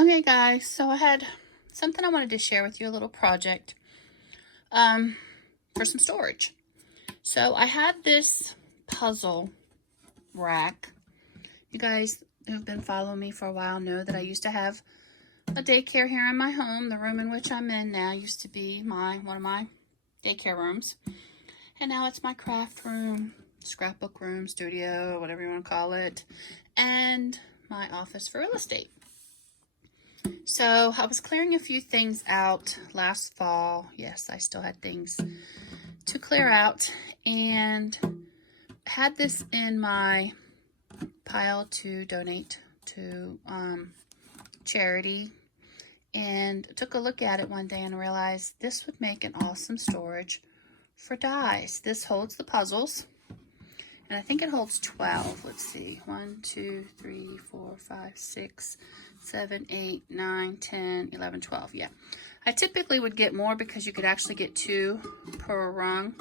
Okay guys, so I had something I wanted to share with you, a little project for some storage. So I had this puzzle rack. You guys who've been following me for a while know that I used to have a daycare here in my home. The room in which I'm in now used to be one of my daycare rooms. And now it's my craft room, scrapbook room, studio, whatever you want to call it, and my office for real estate. So I was clearing a few things out last fall. Yes, I still had things to clear out and had this in my pile to donate to charity, and took a look at it one day and realized this would make an awesome storage for dies. This holds the puzzles, and I think it holds 12. Let's see. 1, 2, 3, 4, 5, 6, 7, 8, 9, 10, 11, 12. Yeah. I typically would get more because you could actually get 2 per rung,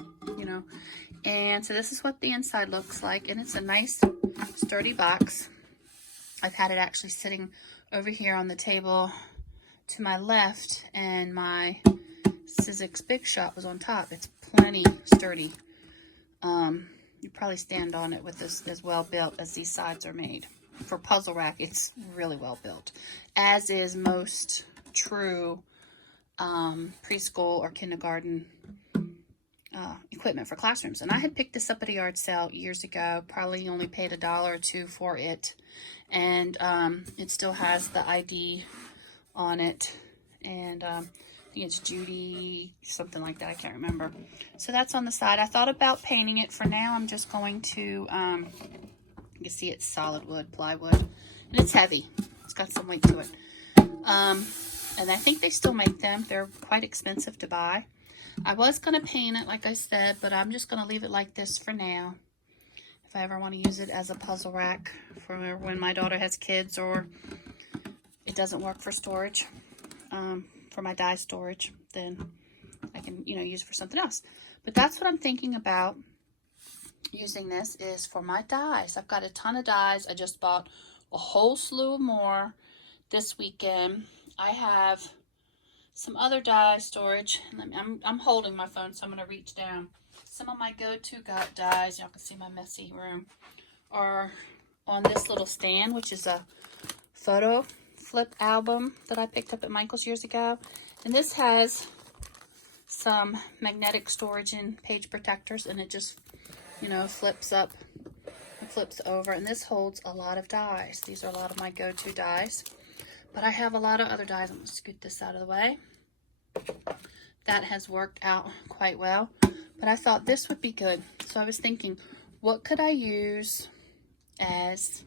And so this is what the inside looks like. And it's a nice, sturdy box. I've had it actually sitting over here on the table to my left, and my Sizzix Big Shot was on top. It's plenty sturdy. You probably stand on it with this as well built as these sides are made. For puzzle rack, it's really well built, as is most true preschool or kindergarten equipment for classrooms. And I had picked this up at a yard sale years ago, probably only paid $1 or $2 for it, and it still has the ID on it, and I think it's Judy, something like that, I can't remember. So that's on the side. I thought about painting it. For now, I'm just going to, you can see it's solid wood, plywood, and it's heavy. It's got some weight to it. And I think they still make them. They're quite expensive to buy. I was going to paint it, like I said, but I'm just going to leave it like this for now. If I ever want to use it as a puzzle rack for when my daughter has kids, or it doesn't work for storage, for my die storage, then I can, use it for something else. But that's what I'm thinking about using this, is for my dies. I've got a ton of dies. I just bought a whole slew of more this weekend. I have some other die storage. I'm holding my phone, so I'm going to reach down. Some of my go-to dies, y'all can see my messy room, are on this little stand, which is a photo flip album that I picked up at Michael's years ago. And this has some magnetic storage and page protectors, and it just, flips up and flips over. And this holds a lot of dies. These are a lot of my go-to dies. But I have a lot of other dies. I'm going to scoot this out of the way. That has worked out quite well. But I thought this would be good. So I was thinking, what could I use as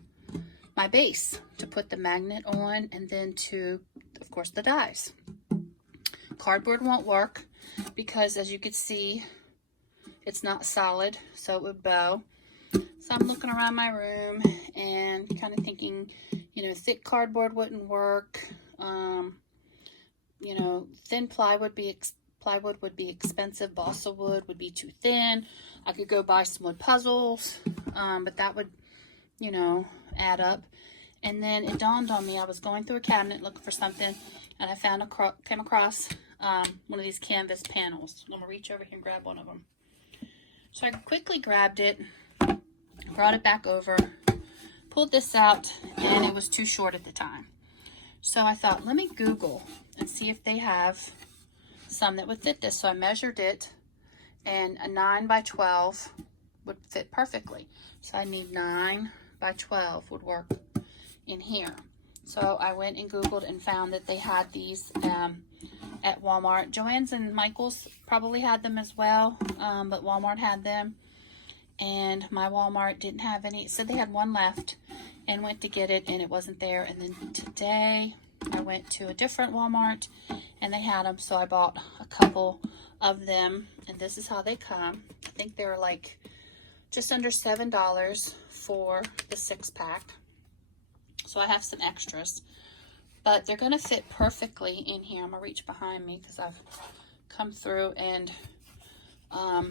my base to put the magnet on, and then to, of course, the dies. Cardboard won't work because, as you can see, it's not solid, so it would bow. So I'm looking around my room and kind of thinking, thick cardboard wouldn't work. Thin plywood would be expensive. Balsa wood would be too thin. I could go buy some wood puzzles, but that would, add up. And then it dawned on me, I was going through a cabinet looking for something, and I came across one of these canvas panels. I'm gonna reach over here and grab one of them. So I quickly grabbed it, brought it back over, pulled this out, and it was too short at the time. So I thought, let me Google and see if they have some that would fit this. So I measured it, and a 9 by 12 would fit perfectly. So I need 9 by 12 would work in here. So I went and Googled and found that they had these at Walmart. Joann's and Michael's probably had them as well, but Walmart had them, and my Walmart didn't have any. It said they had one left, and went to get it, and it wasn't there. And then today I went to a different Walmart, and they had them, so I bought a couple of them, and this is how they come. I think they're like just under $7 for the 6-pack. So I have some extras, but they're going to fit perfectly in here. I'm going to reach behind me because I've come through, and a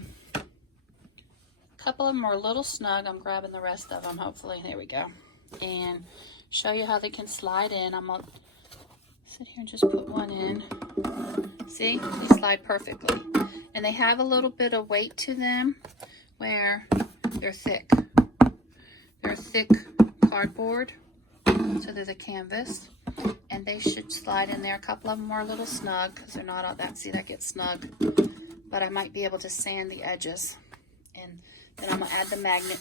couple of them are a little snug. I'm grabbing the rest of them, hopefully. There we go. And show you how they can slide in. I'm going to sit here and just put one in. See, they slide perfectly. And they have a little bit of weight to them where they're thick. They're thick cardboard, so they're the canvas. And they should slide in there. A couple of them are a little snug because they're not all that. See, that gets snug. But I might be able to sand the edges. And then I'm going to add the magnet,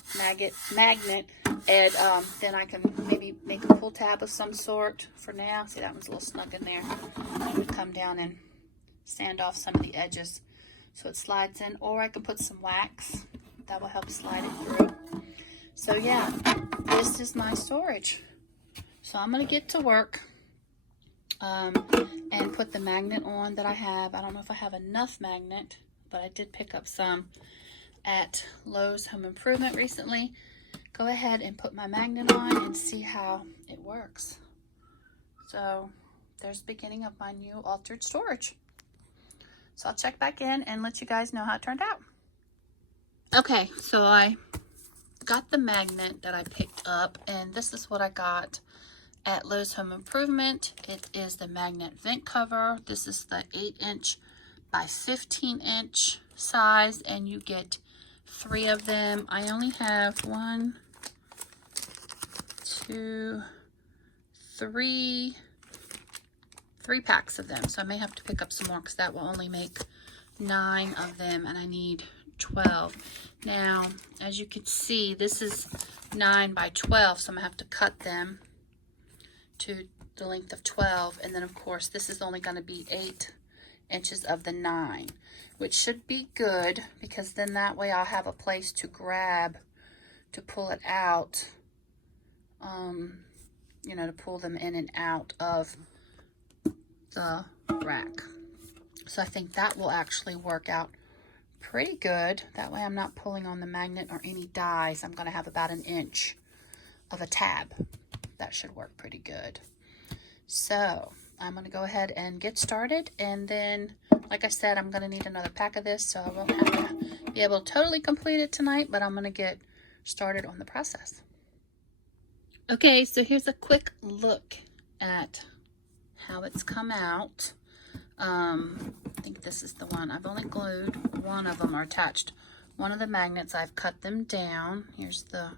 and then I can maybe make a pull tab of some sort for now. See, that one's a little snug in there. I would come down and sand off some of the edges so it slides in, or I could put some wax that will help slide it through. So yeah, this is my storage. So I'm going to get to work and put the magnet on that I have. I don't know if I have enough magnet, but I did pick up some at Lowe's Home Improvement recently. Go ahead and put my magnet on and see how it works. So there's the beginning of my new altered storage. So I'll check back in and let you guys know how it turned out. Okay, so I got the magnet that I picked up, and this is what I got at Lowe's Home Improvement. It is the magnet vent cover. This is the 8-inch by 15-inch size, and you get 3 of them. I only have 1, 2, 3 packs of them, so I may have to pick up some more because that will only make 9 of them, and I need 12. Now, as you can see, this is 9 by 12, so I'm gonna have to cut them to the length of 12, and then of course this is only going to be 8 inches of the 9, which should be good because then that way I'll have a place to grab to pull it out, you know, to pull them in and out of the rack. So I think that will actually work out pretty good. That way I'm not pulling on the magnet or any dies. I'm going to have about 1 inch of a tab. That should work pretty good. So I'm going to go ahead and get started, and then like I said, I'm going to need another pack of this, so I won't have to be able to totally complete it tonight, but I'm going to get started on the process. Okay, so here's a quick look at how it's come out. I think this is the one. I've only glued one of them, or attached one of the magnets. I've cut them down. Here's the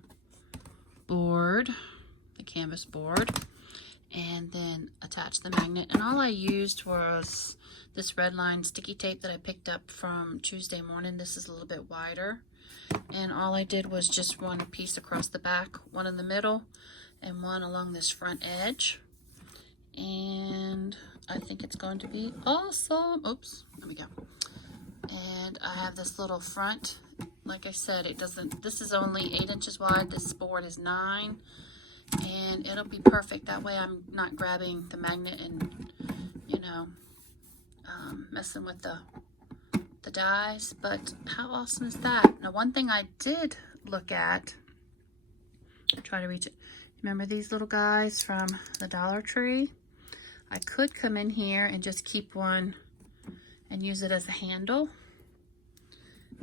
board, the canvas board, and then attach the magnet. And all I used was this red line sticky tape that I picked up from Tuesday morning. This is a little bit wider, and all I did was just one piece across the back, one in the middle, and one along this front edge. And I think it's going to be awesome. Oops, there we go. And I have this little front. Like I said, it doesn't, this is only 8 inches wide. This board is 9, and it'll be perfect. That way I'm not grabbing the magnet and, you know, messing with the dies. But how awesome is that? Now, one thing I did look at, try to reach it. Remember these little guys from the Dollar Tree? I could come in here and just keep one and use it as a handle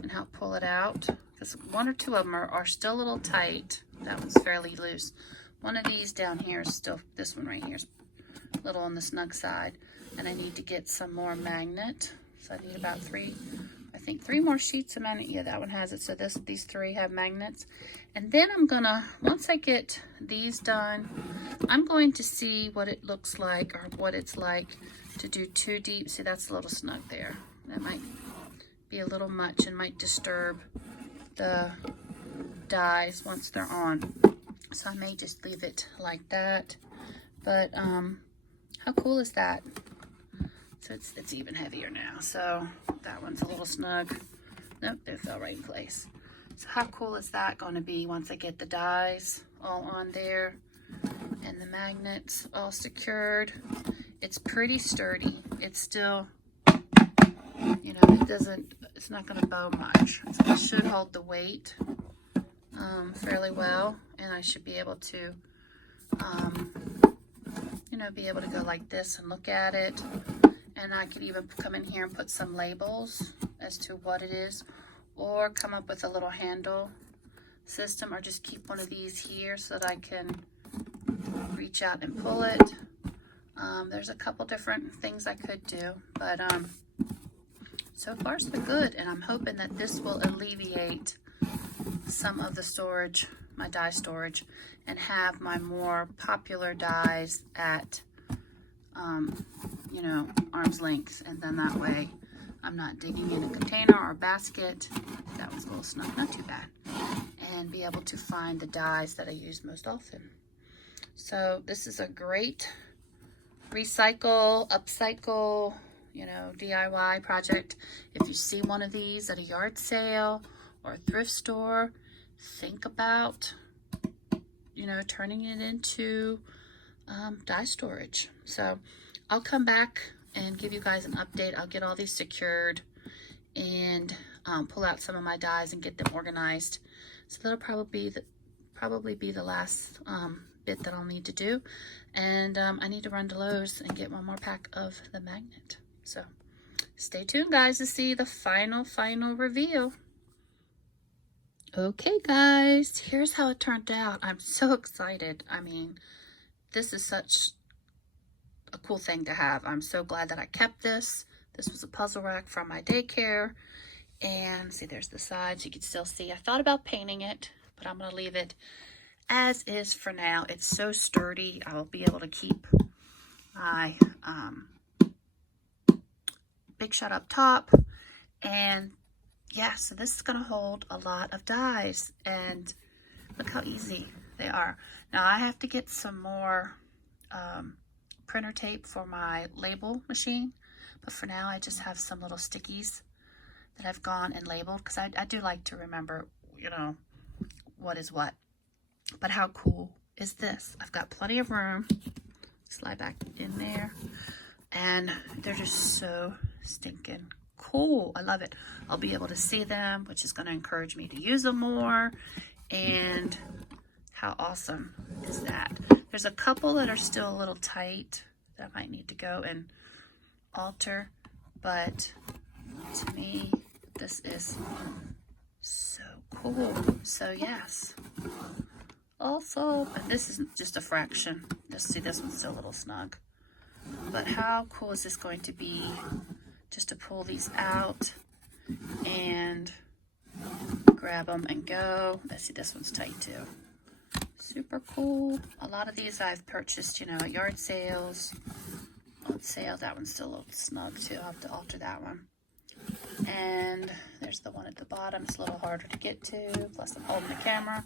and help pull it out, because 1 or 2 of them are still a little tight. That one's fairly loose. One of these down here is still, this one right here is a little on the snug side, and I need to get some more magnet. So I need about 3, I think 3 more sheets of magnet. Yeah, that one has it. So these 3 have magnets. And then I'm gonna, once I get these done, I'm going to see what it looks like, or what it's like to do 2 deep. See, that's a little snug there. That might be a little much and might disturb the dies once they're on. So I may just leave it like that. But how cool is that? So it's even heavier now. So that one's a little snug. Nope, it fell right in place. So how cool is that going to be once I get the dies all on there and the magnets all secured? It's pretty sturdy. It's still, you know, it's not going to bow much. So it should hold the weight fairly well, and I should be able to, you know, be able to go like this and look at it. And I could even come in here and put some labels as to what it is, or come up with a little handle system, or just keep one of these here so that I can reach out and pull it. There's a couple different things I could do, but so far so good, and I'm hoping that this will alleviate some of the storage, my dye storage, and have my more popular dyes at you know, arm's length, and then that way I'm not digging in a container or a basket. That was a little snug, not too bad, and be able to find the dyes that I use most often. So this is a great recycle, upcycle, you know, DIY project. If you see one of these at a yard sale or a thrift store, think about, you know, turning it into dye storage. So I'll come back and give you guys an update. I'll get all these secured and pull out some of my dyes and get them organized. So that'll probably be the last bit that I'll need to do. And I need to run to Lowe's and get one more pack of the magnet. So stay tuned, guys, to see the final reveal. Okay, guys, here's how it turned out. I'm so excited. I mean, this is such a cool thing to have. I'm so glad that I kept this. This was a puzzle rack from my daycare. And see, there's the sides. You can still see. I thought about painting it, but I'm going to leave it as is for now. It's so sturdy. I'll be able to keep my big shot up top. And yeah, so this is going to hold a lot of dyes. And look how easy they are. Now I have to get some more printer tape for my label machine. But for now, I just have some little stickies that I've gone and labeled, because I do like to remember, you know, what is what. But how cool is this? I've got plenty of room. Slide back in there. And they're just so stinking cool. I love it. I'll be able to see them, which is going to encourage me to use them more. And how awesome is that? There's a couple that are still a little tight that I might need to go and alter. But to me, this is so cool. So yes. Also, and this is just a fraction. Just see, this one's still a little snug. But how cool is this going to be just to pull these out and grab them and go. Let's see, this one's tight too. Super cool. A lot of these I've purchased, you know, at yard sales. On sale. That one's still a little snug too. I'll have to alter that one. And there's the one at the bottom. It's a little harder to get to. Plus I'm holding the camera.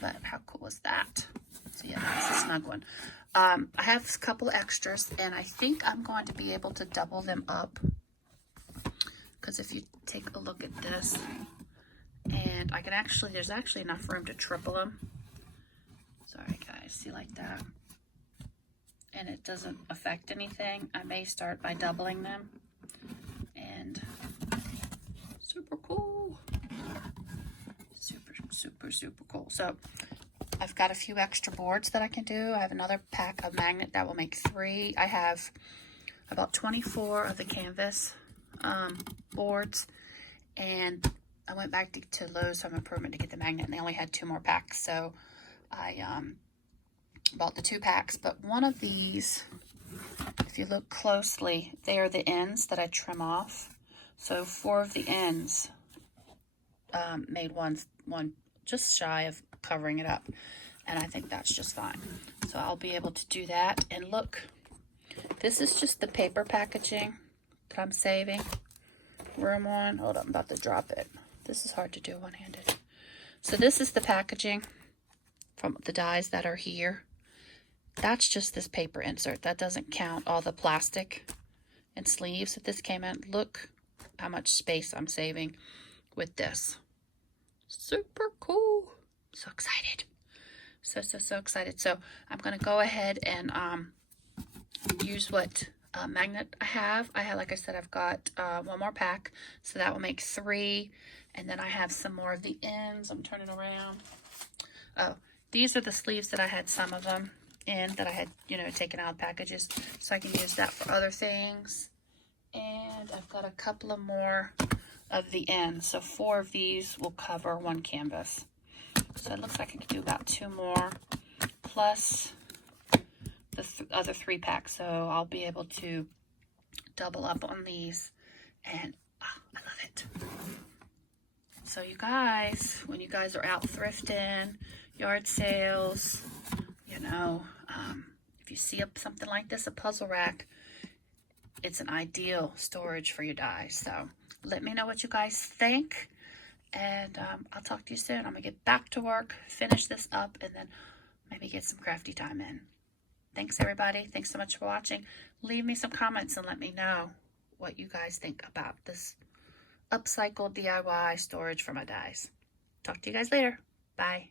But how cool is that? So yeah, that's a snug one. I have a couple extras, and I think I'm going to be able to double them up. Because if you take a look at this, and I can actually, there's actually enough room to triple them. Sorry guys, see, like that. And it doesn't affect anything. I may start by doubling them. And super cool. Super cool. So I've got a few extra boards that I can do. I have another pack of magnet that will make 3. I have about 24 of the canvas boards, and I went back to Lowe's Home Improvement to get the magnet, and they only had 2 more packs, so I bought the 2 packs. But one of these, if you look closely, they are the ends that I trim off. So 4 of the ends made one just shy of covering it up, and I think that's just fine. So I'll be able to do that. And look, this is just the paper packaging that I'm saving room on. Hold up, I'm about to drop it. This is hard to do one-handed. So this is the packaging from the dyes that are here. That's just this paper insert. That doesn't count all the plastic and sleeves that this came in. Look how much space I'm saving with this. Super cool. So excited. So excited. So I'm going to go ahead and use what magnet I have. Like I said, I've got 1 more pack. So that will make 3. And then I have some more of the ends. I'm turning around. Oh, these are the sleeves that I had some of them in that I had, you know, taken out of packages. So I can use that for other things. And I've got a couple of more of the ends. So 4 of these will cover 1 canvas. So it looks like I can do about 2 more. Plus the other 3-pack, so I'll be able to double up on these, and I love it. So you guys, when you guys are out thrifting, yard sales, you know, if you see something like this, a puzzle rack, it's an ideal storage for your dyes. So let me know what you guys think, and I'll talk to you soon. I'm gonna get back to work, finish this up, and then maybe get some crafty time in. Thanks everybody. Thanks so much for watching. Leave me some comments and let me know what you guys think about this upcycled DIY storage for my dyes. Talk to you guys later. Bye.